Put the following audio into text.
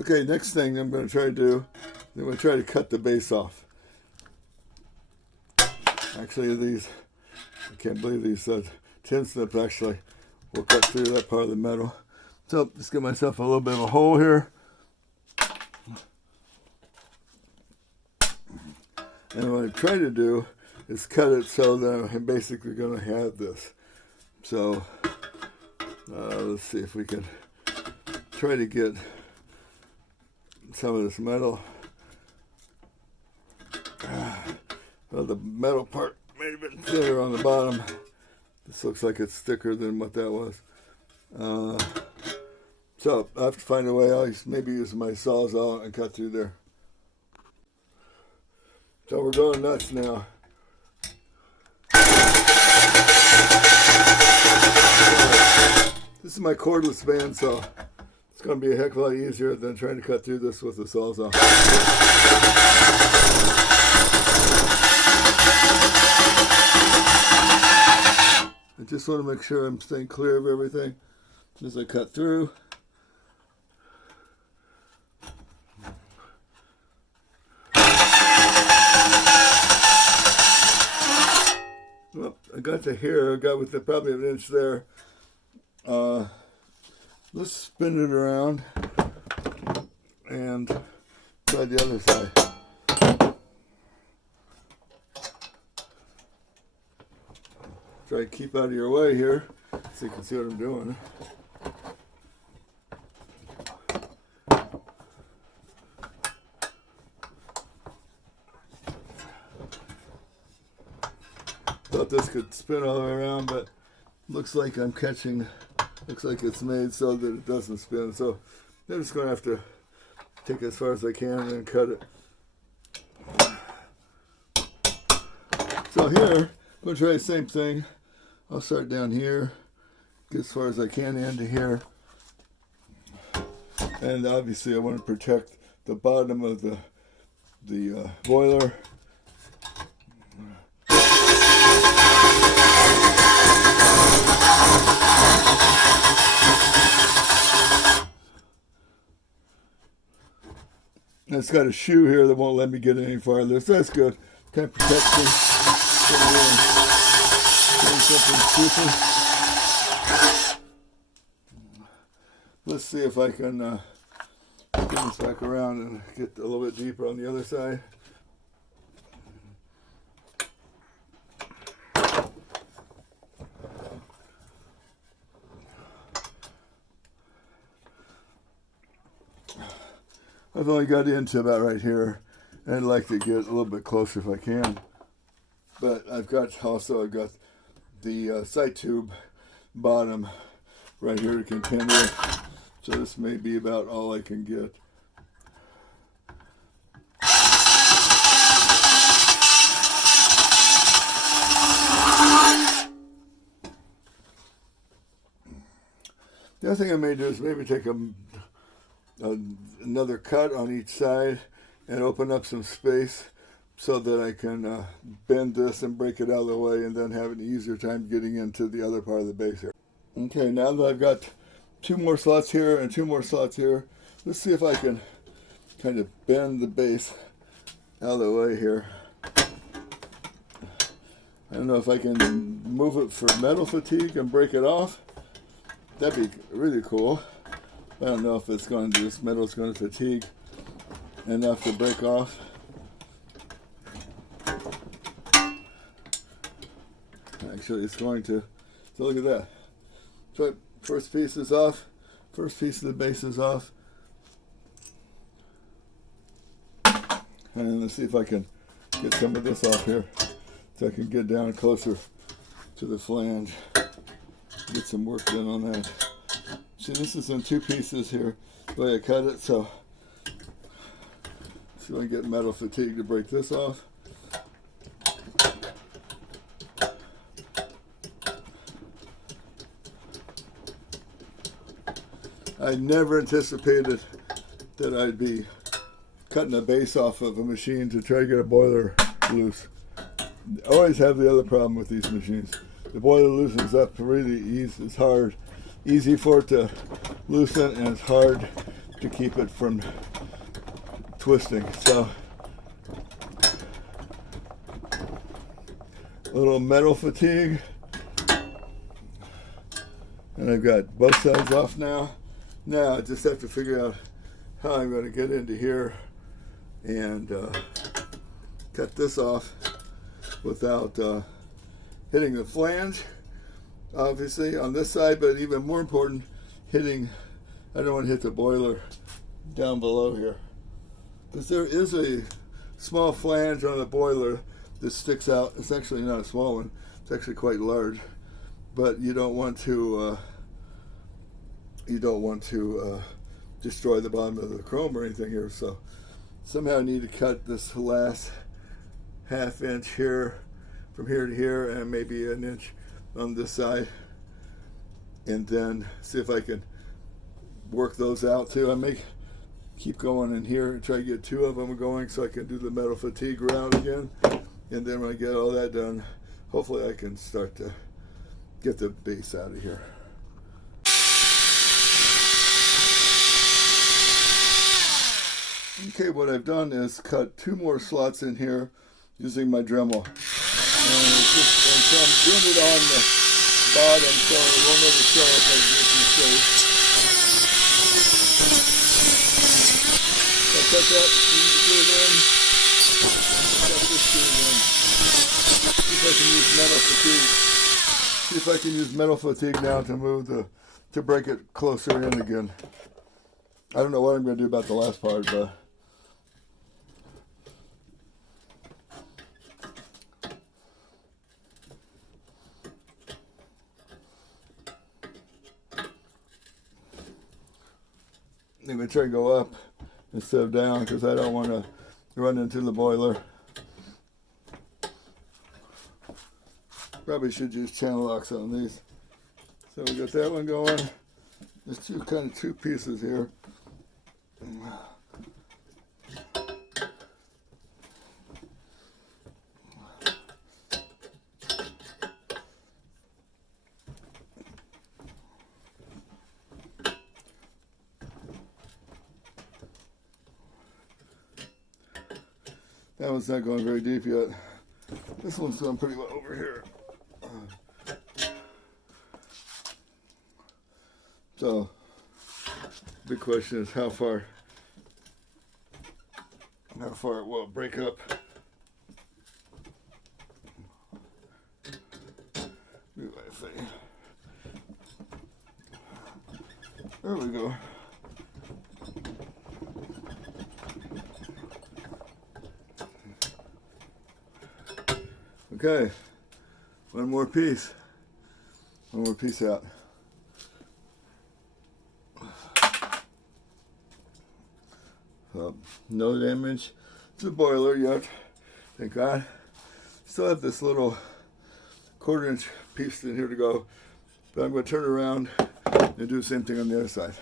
Okay, next thing I'm going to try to do, I'm going to try to cut the base off. Actually, these, I can't believe these tin snips actually will cut through that part of the metal. So just give myself a little bit of a hole here. And what I try to do is cut it so that I'm basically going to have this. So let's see if we can try to get some of this metal. Well, the metal part may have been thinner on the bottom. This looks like it's thicker than what that was. So I have to find a way. I'll maybe use my sawzall and cut through there. So we're going nuts now. This is my cordless bandsaw. It's going to be a heck of a lot easier than trying to cut through this with a sawzall. I just want to make sure I'm staying clear of everything as I cut through. Well, I got to here. I got with probably an inch there. Let's spin it around and try the other side. Try to keep out of your way here so you can see what I'm doing. Thought this could spin all the way around, but looks like I'm catching, looks like it's made so that it doesn't spin. So I'm just going to have to take it as far as I can and then cut it. So here, I'm going to try the same thing. I'll start down here, get as far as I can into here. And obviously I want to protect the bottom of the boiler. And it's got a shoe here that won't let me get any farther, so that's good. Kind of protects me. Something stupid. Let's see if I can get this back around and get a little bit deeper on the other side. I've only got into about right here, and I'd like to get a little bit closer if I can. But I've got the sight tube bottom right here to contend with, so this may be about all I can get. The other thing I may do is maybe take another cut on each side and open up some space so that I can bend this and break it out of the way and then have an easier time getting into the other part of the base here. Okay, now that I've got 2 more slots here and 2 more slots here, let's see if I can kind of bend the base out of the way here. I don't know if I can move it for metal fatigue and break it off. That'd be really cool. I don't know if it's going to, this metal is going to fatigue enough to break off. Actually, it's going to. So look at that. So first piece is off. First piece of the base is off. And let's see if I can get some of this off here so I can get down closer to the flange. Get some work done on that. See, this is in 2 pieces here, the way I cut it, so see if I can get metal fatigue to break this off. I never anticipated that I'd be cutting a base off of a machine to try to get a boiler loose. I always have the other problem with these machines. The boiler loosens up really easy. It's hard, easy for it to loosen, and it's hard to keep it from twisting. So a little metal fatigue, and I've got both sides off now. Now I just have to figure out how I'm going to get into here and cut this off without hitting the flange, obviously on this side, but even more important, I don't want to hit the boiler down below here, because there is a small flange on the boiler that sticks out. It's actually not a small one, it's actually quite large, but you don't want to destroy the bottom of the chrome or anything here. So somehow I need to cut this last ½ inch here from here to here, and maybe an inch on this side, and then see if I can work those out too. I may keep going in here and try to get 2 of them going so I can do the metal fatigue round again, and then when I get all that done, hopefully I can start to get the base out of here. Okay, what I've done is cut 2 more slots in here using my Dremel. And so I'm doing it on the bottom so it won't ever show if I make a mistake. So I cut that screw in. Cut this screw in. See if I can use metal fatigue. See if I can use metal fatigue now to move to break it closer in again. I don't know what I'm going to do about the last part, but I'm going to try to go up instead of down because I don't want to run into the boiler. Probably should use channel locks on these. So we got that one going. There's two pieces here. That one's not going very deep yet. This one's going pretty well over here. So, big question is how far it will break up. There we go. Okay, one more piece out. So, no damage to the boiler yet, thank God. Still have this little 1/4 inch piece in here to go, but I'm going to turn around and do the same thing on the other side.